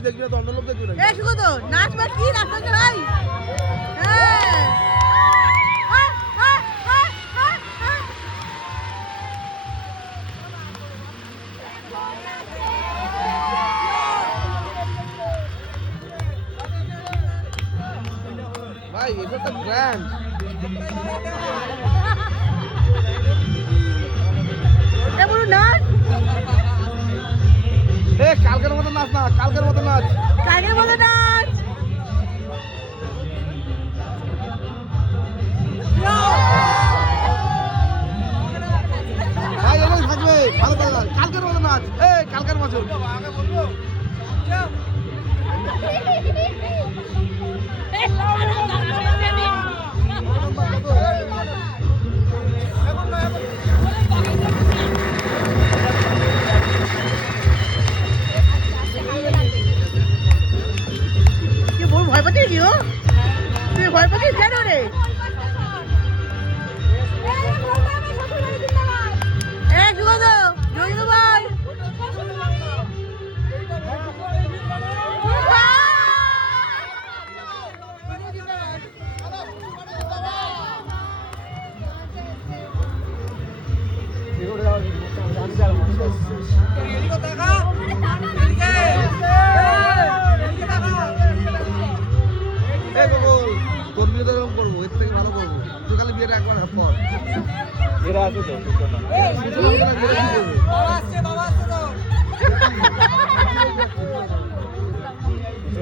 তুই দেখবি না, তো অন্য লোক দেখবি না। এই শুধু তো নাচ বা কি নাচ হচ্ছে ভাই। হ্যাঁ ভাই এটা তো গ্র্যান্ড। এ বড় নাচ, এ কালকের মতো নাচ না, কালকের মতো নাচ। কানের মতো নাচ। ভাই এটাই থাকবে, ভালো করে নাচ। কালকের মতো নাচ, এ কালকের মতো। কি বল, ভয় পাচ্ছিস কি ও? তুই ভয় পাচ্ছিস কেন রে? এ শুধু তো জয়ু ভাই। এ বল, তোর বিয়ে তো এরকম করবো, এর থেকে ভালো করবো। তুই খালি বিয়েটা একবার পর। এরা আছে তো, দুটো না। দুটো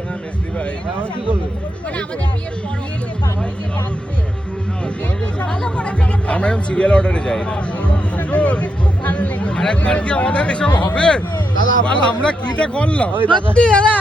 না, মেসি ভাই। আমার কি করবে? আমরা এরকম সিরিয়াল অর্ডারে যাই না। আরেকবার কি আমাদের এসব হবে? দাদা বল, আমরা কিটা করলাম? ওই দাদা সত্যি দাদা।